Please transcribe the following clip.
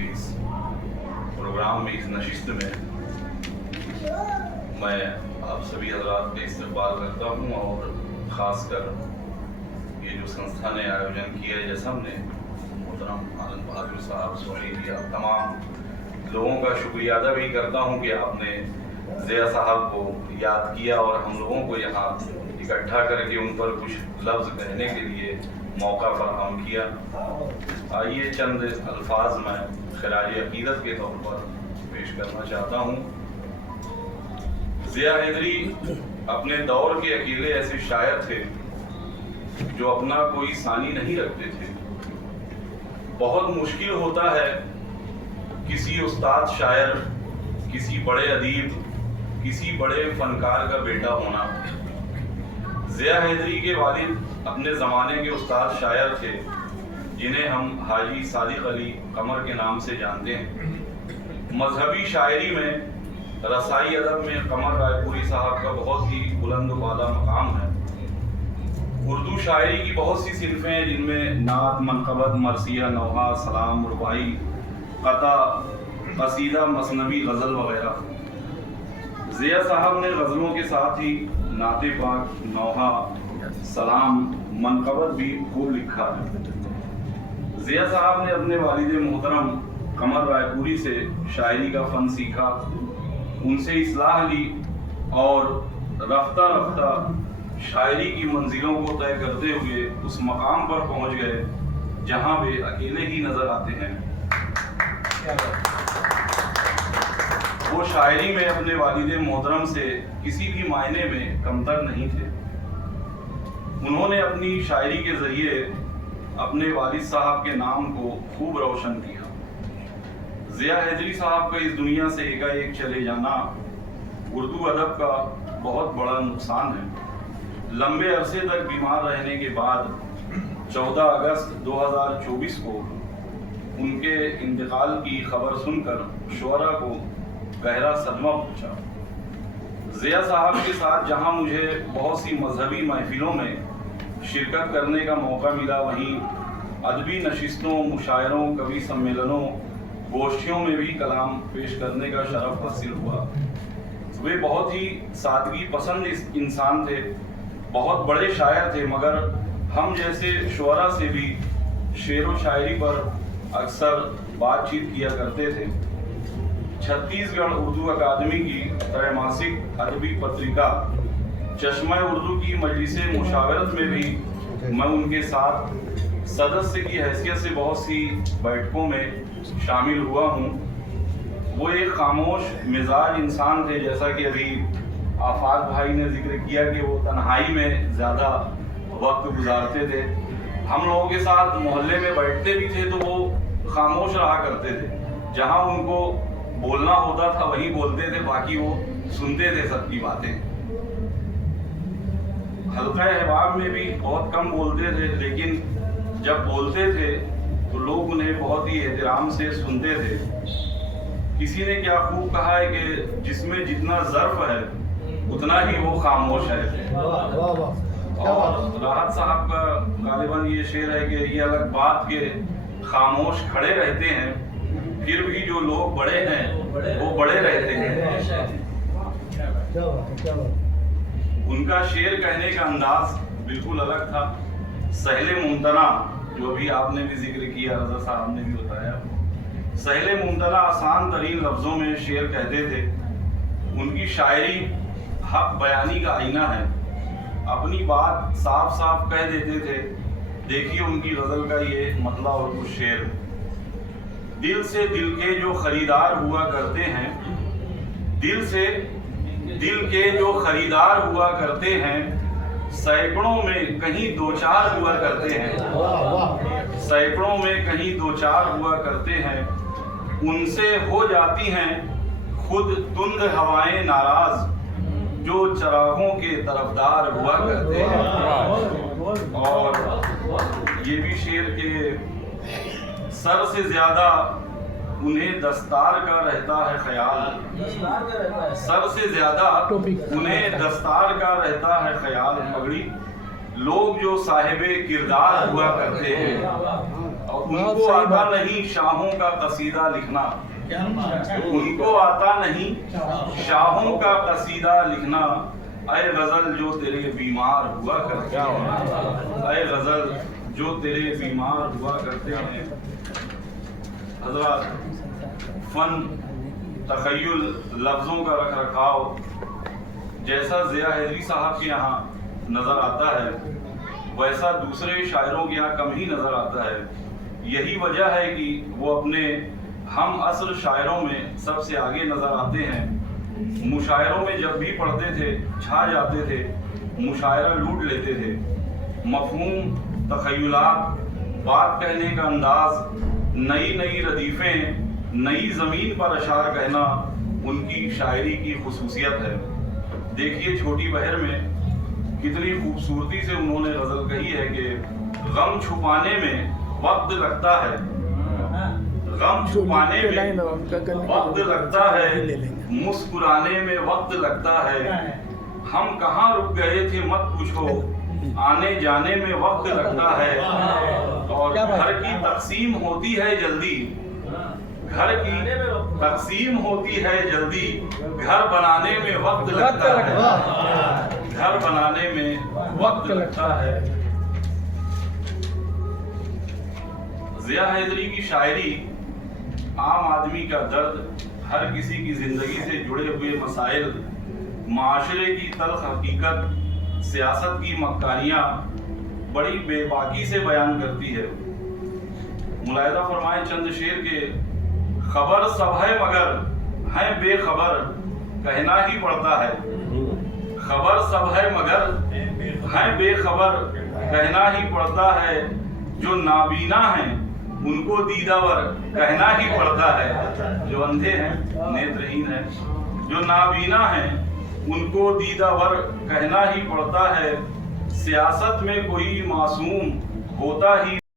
के इस प्रोग्राम में, इस नशिस्त में मैं आप सभी हजरात का इस्तकबाल करता हूँ और ख़ासकर ये जो संस्था ने आयोजन किया है, जैसा हमने मोहतरम आनंद बहादुर साहब सोनी जी, आप तमाम लोगों का शुक्रिया अदा भी करता हूँ कि आपने ज़िया साहब को याद किया और हम लोगों को यहाँ इकट्ठा करके उन पर कुछ लफ्ज़ कहने के लिए मौका फराहम किया। आइए चंद अल्फाज मैं खराज अकीदत के तौर पर पेश करना चाहता हूँ। ज़िया हैदरी अपने दौर के अकेले ऐसे शायर थे जो अपना कोई सानी नहीं रखते थे। बहुत मुश्किल होता है किसी उस्ताद शायर, किसी बड़े अदीब, किसी बड़े फनकार का बेटा होना। ज़िया हैदरी के वालिद अपने ज़माने के उस्ताद शायर थे जिन्हें हम हाजी सादिक अली कमर के नाम से जानते हैं। मजहबी शायरी में, रसाई अदब में कमर रायपुरी साहब का बहुत ही बुलंद वाला मकाम है। उर्दू शायरी की बहुत सी सिनफें हैं जिनमें नात, मनक़बत, मरसिया, नौहा, सलाम, रुबाई, क़ता, क़सीदा, मसनवी, गज़ल वगैरह। ज़िया साहब ने गज़लों के साथ ही नाते पाक, नौहा, सलाम, मनक़बत भी खूब लिखा है। ज़िया साहब ने अपने वालिद मोहतरम कमर रायपुरी से शायरी का फ़न सीखा, उनसे इस्लाह ली और रफ्ता रफ्ता शायरी की मंजिलों को तय करते हुए उस मकाम पर पहुंच गए जहां वे अकेले ही नजर आते हैं। वो शायरी में अपने वालिद मोहतरम से किसी भी मायने में कमतर नहीं थे। उन्होंने अपनी शायरी के ज़रिए अपने वालिद साहब के नाम को खूब रोशन किया। ज़िया हैदरी साहब का इस दुनिया से एकाएक चले जाना उर्दू अदब का बहुत बड़ा नुकसान है। लंबे अरसे तक बीमार रहने के बाद 14 अगस्त 2024 को उनके इंतकाल की खबर सुनकर शुअरा को गहरा सदमा पहुंचा। ज़िया साहब के साथ जहां मुझे बहुत सी मजहबी महफिलों में शिरकत करने का मौका मिला, वहीं अदबी नशिस्तों, मुशायरों, कवि सम्मेलनों, गोष्ठियों में भी कलाम पेश करने का शरफ हासिल हुआ। वे बहुत ही सादगी पसंद इंसान थे, बहुत बड़े शायर थे, मगर हम जैसे शुअरा से भी शेर व शायरी पर अक्सर बातचीत किया करते थे। छत्तीसगढ़ उर्दू अकादमी की त्रैमासिक अदबी पत्रिका चश्मा उर्दू की मजलिसे मुशावरत में भी मैं उनके साथ सदस्य की हैसियत से बहुत सी बैठकों में शामिल हुआ हूँ। वो एक खामोश मिजाज इंसान थे, जैसा कि अभी आफाक भाई ने जिक्र किया कि वो तन्हाई में ज़्यादा वक्त गुजारते थे। हम लोगों के साथ मोहल्ले में बैठते भी थे तो वो खामोश रहा करते थे। जहाँ उनको बोलना होता था वही बोलते थे, बाकी वो सुनते थे सबकी बातें। हल्का अहबाब में भी बहुत कम बोलते थे, लेकिन जब बोलते थे तो लोग उन्हें बहुत ही एहतराम से सुनते थे। किसी ने क्या खूब कहा है कि जिसमें जितना ज़र्फ है उतना ही वो खामोश है। और राहत साहब का गालिबन ये शेर है कि ये अलग बात के खामोश खड़े रहते हैं, फिर भी जो लोग बड़े हैं वो बड़े रहते हैं। उनका शेर कहने का अंदाज बिल्कुल अलग था। सहले मुमतना, जो भी आपने भी जिक्र किया, रज़ा साहब ने भी बताया, सहले मुमतना आसान तरीन लफ्ज़ों में शेर कहते थे। उनकी शायरी हक बयानी का आईना है, अपनी बात साफ साफ कह देते थे। देखिए उनकी गज़ल का ये मतला और कुछ शेर। दिल से दिल के जो खरीदार हुआ करते हैं, दिल से दिल के जो खरीदार हुआ करते हैं, सैकड़ों में कहीं दो चार हुआ करते हैं, सैकड़ों में कहीं दो चार हुआ करते हैं। उनसे हो जाती हैं खुद तुंद हवाएं नाराज, जो चरागों के तरफदार हुआ करते हैं। और ये भी शेर के सर से ज्यादा उन्हें दस्तार का रहता है ख्याल, सर से ज्यादा उन्हें दस्तार का रहता है ख्याल। पगड़ी लोग जो साहिबे किरदार हुआ करते हैं, उनको आता नहीं शाहों का कसीदा लिखना, उनको आता नहीं शाहों का कसीदा लिखना, ऐ गजल जो तेरे बीमार हुआ करते हैं, ऐ गजल जो तेरे बीमार हुआ करते हैं। हज़रात, फन, तख़य्युल, लफ्ज़ों का रख रखाव जैसा ज़िया हैदरी साहब के यहाँ नज़र आता है, वैसा दूसरे शायरों के यहाँ कम ही नज़र आता है। यही वजह है कि वो अपने हम असर शायरों में सबसे आगे नज़र आते हैं। मुशायरों में जब भी पढ़ते थे छा जाते थे, मुशायरा लूट लेते थे। मफ़हूम, तख़य्युलात, बात कहने का अंदाज़, नई नई रदीफ़ें, नई ज़मीन पर अशार कहना उनकी शायरी की खुसूसियत है। देखिए छोटी बहर में कितनी खूबसूरती से उन्होंने गज़ल कही है कि गम छुपाने में वक्त लगता है, गम छुपाने में वक्त लगता है, मुस्कुराने में वक्त लगता है। हम कहाँ रुक गए थे मत पूछो, आने जाने में वक्त लगता है। और घर की तकसीम होती है जल्दी, घर की तकसीम होती है जल्दी, घर बनाने में वक्त लगता है, घर बनाने में वक्त लगता है। ज़िया हैदरी की शायरी आम आदमी का दर्द, हर किसी की जिंदगी से जुड़े हुए मसाइल, माशरे की तल्ख हकीकत, सियासत की मक्कारियाँ बड़ी बेबाकी से बयान करती है। मुलाहिज़ा फरमाएं चंद शेर के, खबर सब है मगर हैं बेखबर कहना ही पड़ता है, खबर सब है मगर हैं बेखबर कहना ही पड़ता है। जो नाबीना हैं उनको दीदावर कहना ही पड़ता है, जो अंधे हैं नेत्रहीन हैं, जो नाबीना हैं उनको दीदावर कहना ही पड़ता है। सियासत में कोई मासूम होता ही